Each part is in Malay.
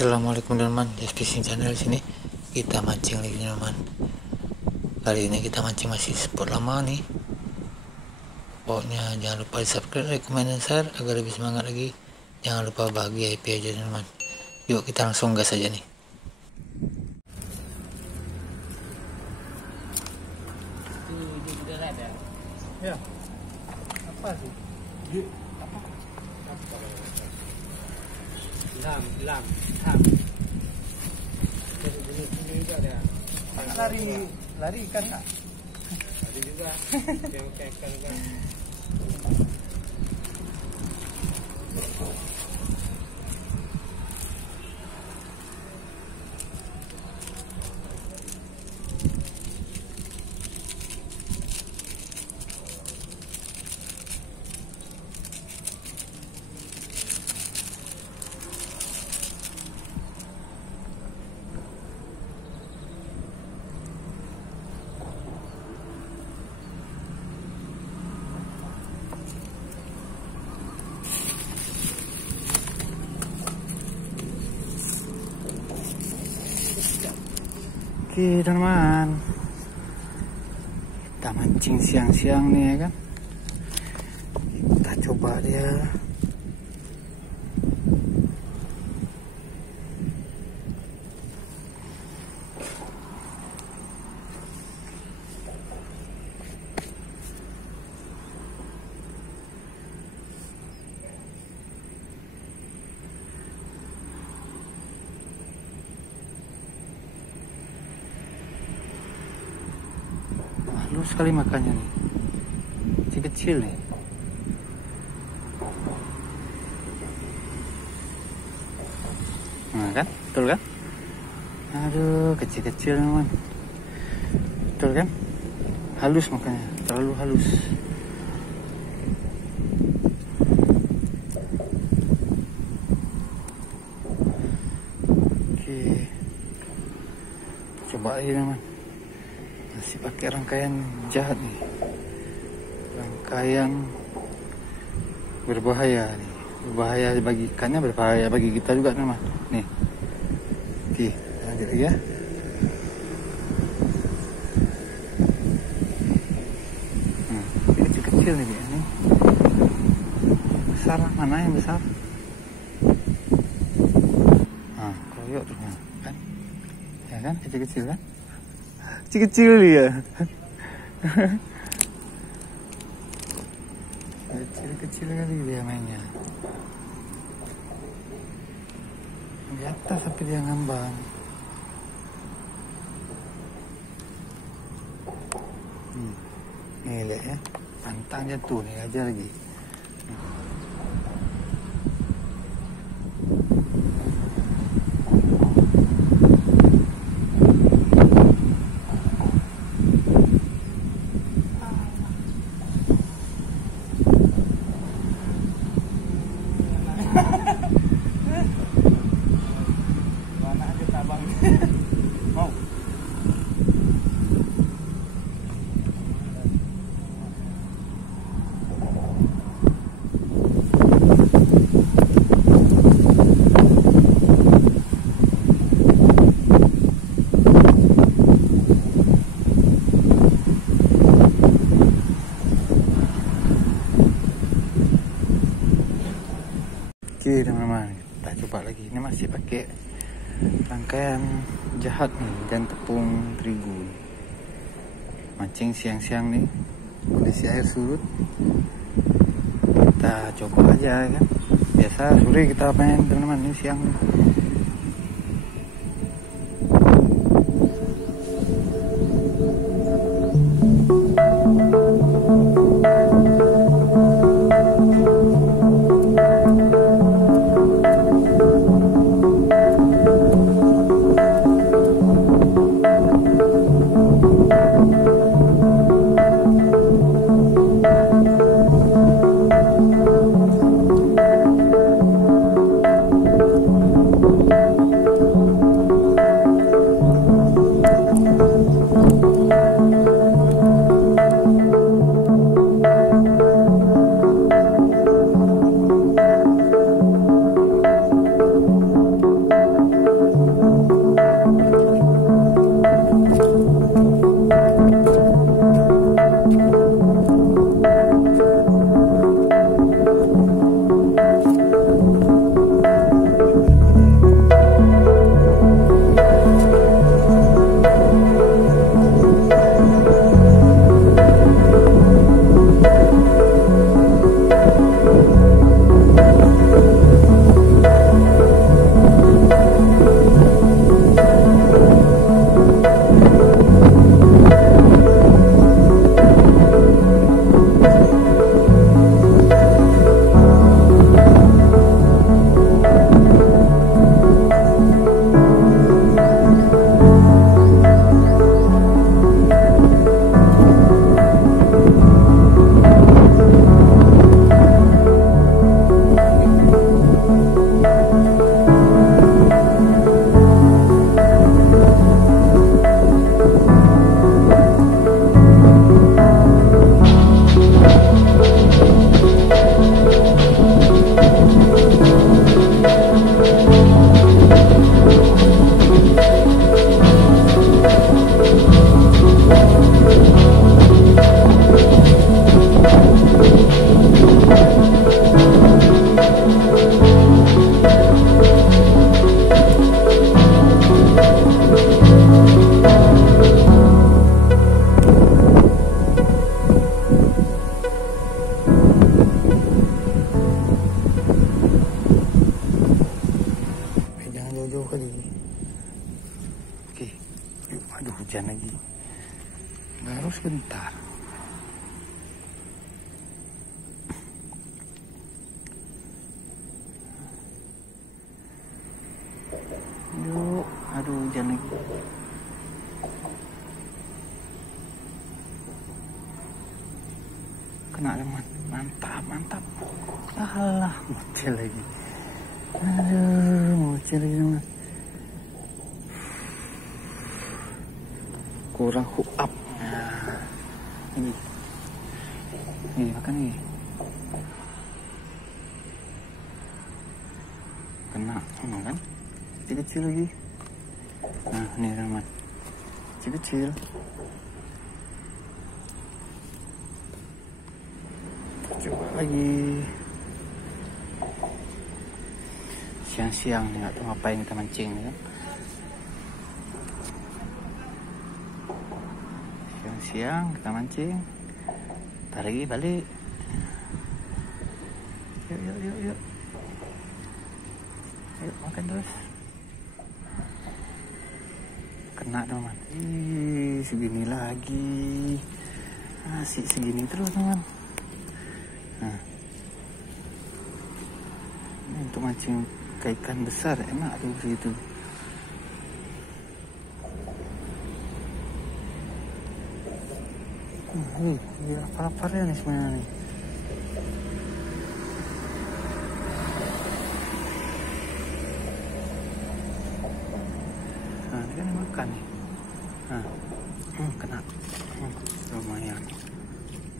Assalamualaikum teman-teman, Just Fishing Channel sini kita mancing lagi teman-teman. Kali ini kita mancing masih spot lama nih. Pokoknya jangan lupa di subscribe, like, comment, dan share agar lebih semangat lagi. Jangan lupa bahagia, happy aja teman-teman. Yuk kita langsung gas aja nih. Ya, apa sih? Apa? Hilang. Ini juga ada. Lari ikan nggak? Lari juga. Yang ikan kan. Oke teman-teman, kita mancing siang-siang nih ya kan. Kita coba dia. Halus sekali makannya nih, kecil-kecil nih. Nah kan, betul kan? Aduh, kecil-kecil teman. Betul kan? Halus makannya, terlalu halus. Oke, coba aja teman. Masih pakai rangkaian jahat nih, rangkaian berbahaya nih, berbahaya bagi ikannya, berbahaya bagi kita juga teman. Nih, oke, lanjut lagi ya. Kecil-kecil nih dia nih. Besar mana yang besar? Nah, koyok tuh kan, ya kan, kecil-kecil kan? Kecil-kecil dia. Kecil-kecil kali dia mainnya. Di atas sampai dia ngambang. Nih lihat ya, pantang jatuh nih aja lagi. Mana aja tabang. Mau. Oke teman-teman, kita coba lagi. Ini masih pakai rangkaian jahat nih, dan tepung terigu. Mancing siang-siang nih, kondisi air surut. Kita coba aja kan. Biasa sore kita main teman-teman, ini siang nih. kena teman. Mantap, mantap. Alah, mocel lagi. Aduh, mocel lagi teman. Kurang hook up. Nah, ini makan nih. Kena, kan? Kecil-kecil lagi. Nah, ini teman. Kecil-kecil. Coba lagi. Siang-siang nih, nggak tahu ngapain kita mancing nih kan. Siang kita mancing. Ntar lagi balik. Yuk. Yuk makan terus. Kena teman. Ih, segini lagi. Asik segini terus teman. Nah, ini untuk mancing ikan besar enak tuh begitu. Lapar-laparnya nih semuanya nih. Nah, ini kan makan nih. Nah, kena. Lumayan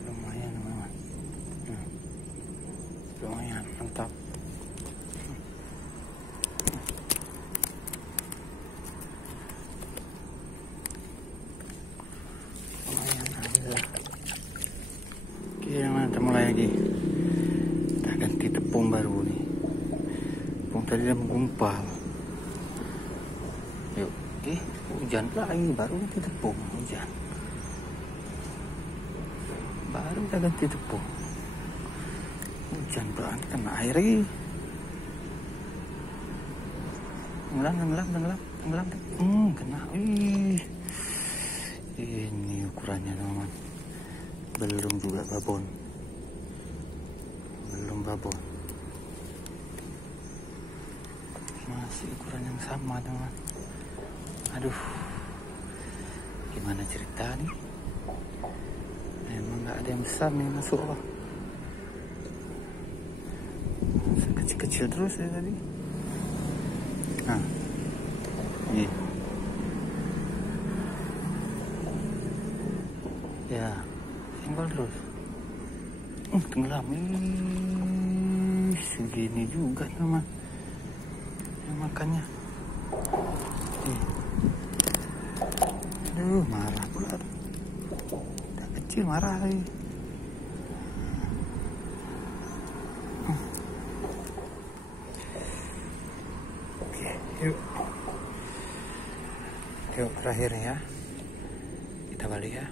teman-teman. Lumayan, mantap. Oke, kita mulai lagi. Kita ganti tepung baru nih. Tepung tadi udah menggumpal. Yuk, hujan lagi, baru ganti tepung. Hujan. Baru kita ganti tepung. Hujan berarti kena air lagi. Tenggelam. Kena. Ini ukurannya teman-teman. Belum juga babon. Masih ukuran yang sama teman. Aduh, gimana cerita nih? Emang nggak ada yang besar nih masuk apa? Kecil-kecil terus ya tadi. Nah, ini. Ya, senggol terus. Tenggelam. Segini juga teman. Yang makannya. Aduh, marah pula. Udah kecil marah lagi. Oke, yuk terakhir ya. Kita balik ya.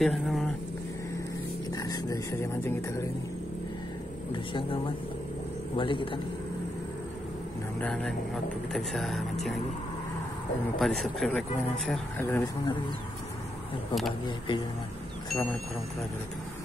Oke lah teman-teman, kita sudah selesai mancing kita kali ini. Udah siang teman-teman, balik kita nih. Mudah-mudahan lain waktu kita bisa mancing lagi. Jangan lupa di subscribe, like, comment, dan share agar lebih semangat lagi. Jangan lupa bahagia, happy teman. Assalamualaikum warahmatullahi wabarakatuh.